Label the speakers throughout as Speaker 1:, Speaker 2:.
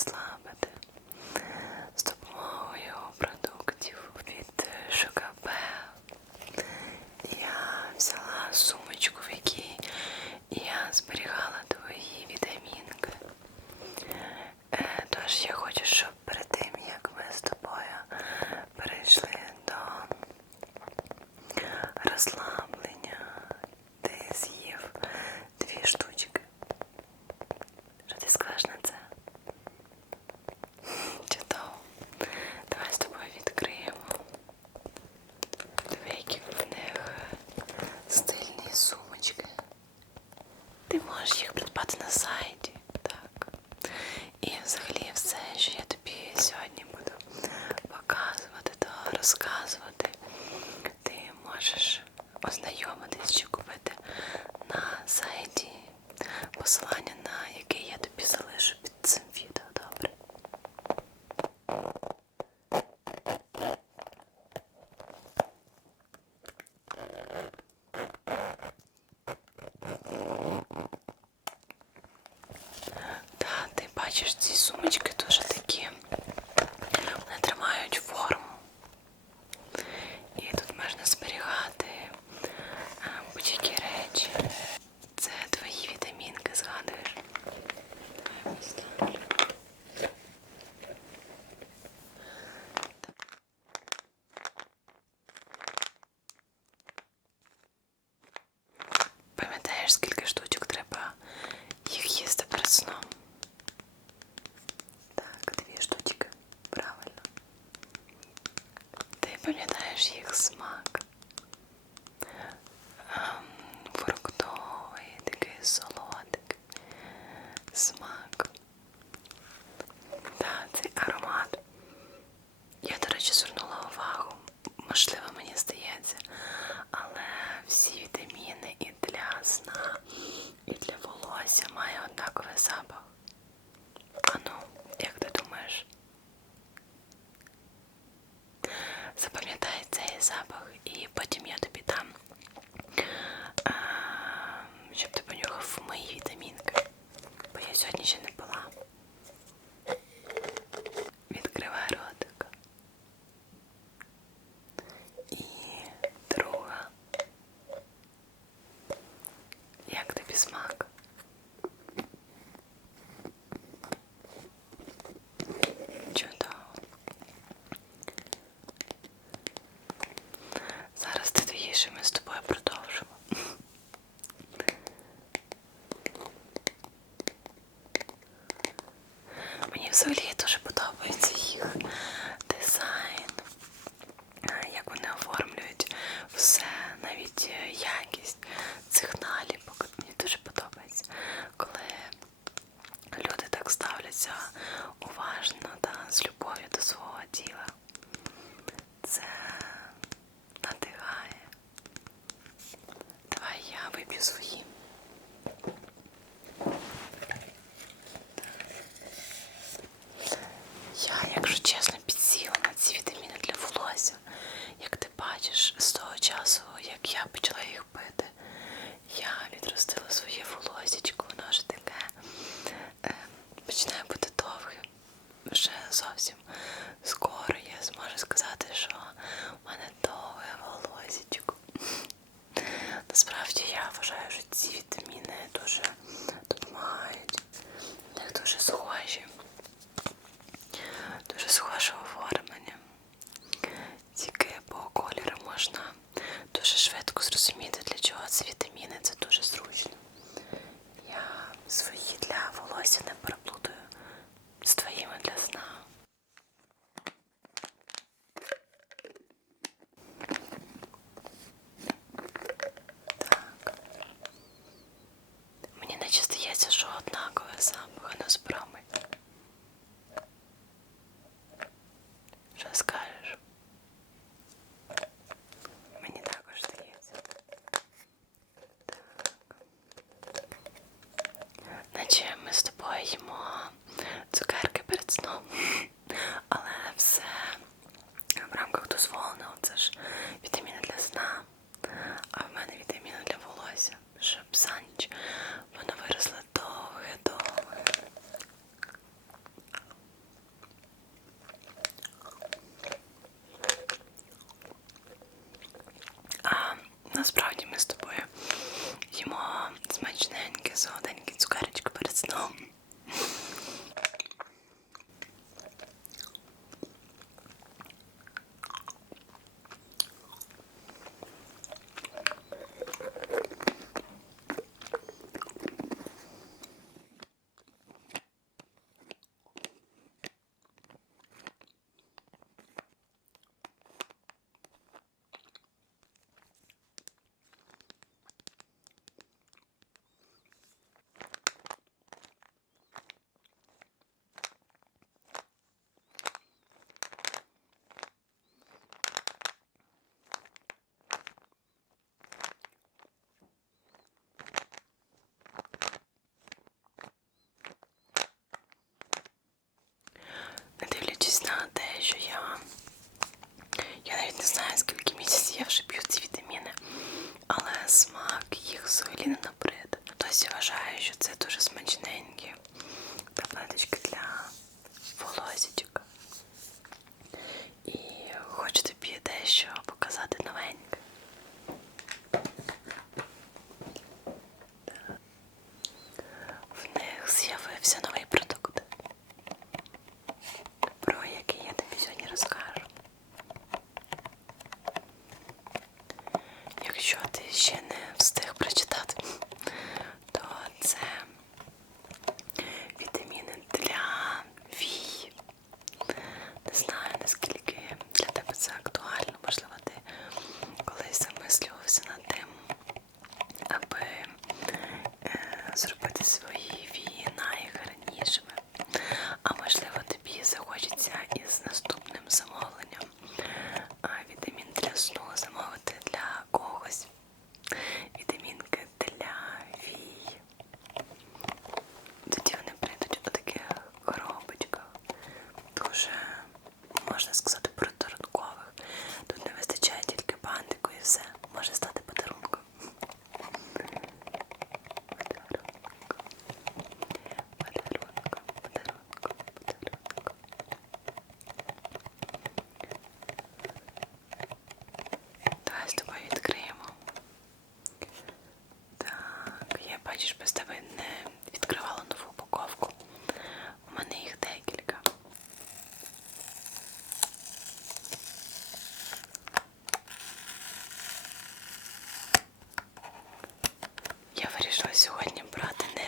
Speaker 1: last line. запам'ятаєш їх смак. Ем, фруктовий, такий солодкий смак. Та цей аромат. Я, до речі, звернула увагу, можливо, мені здається, але всі вітаміни і для сна, і для волосся має однаковий запах. başımız. однакова запаха, но спробуй. Вирішила сьогодні брати не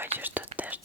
Speaker 1: Бачиш, тут теж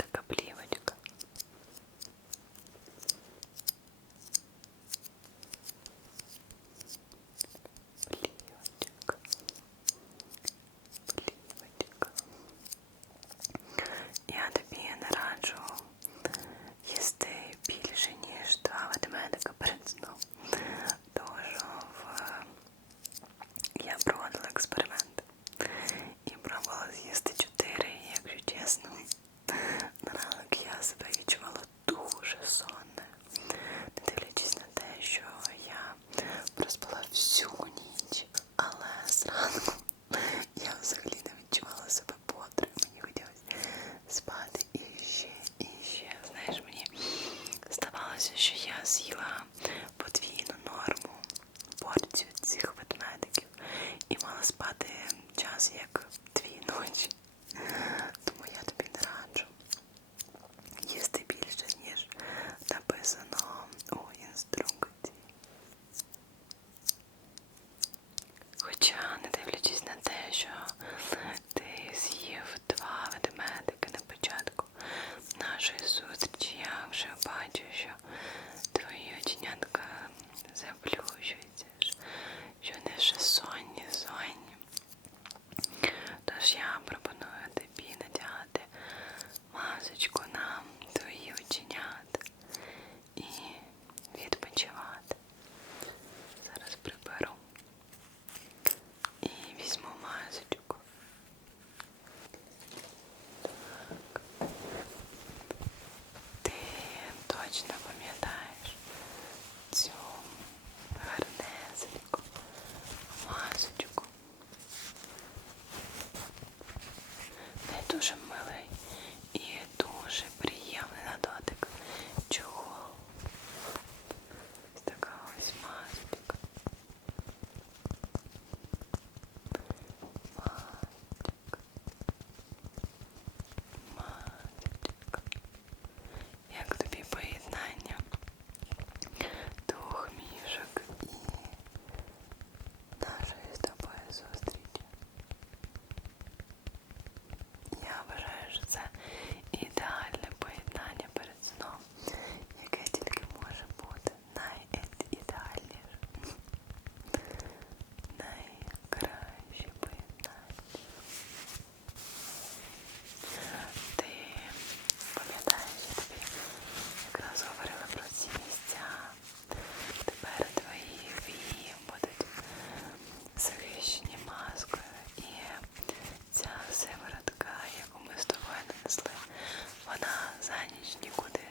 Speaker 1: ніч нікуди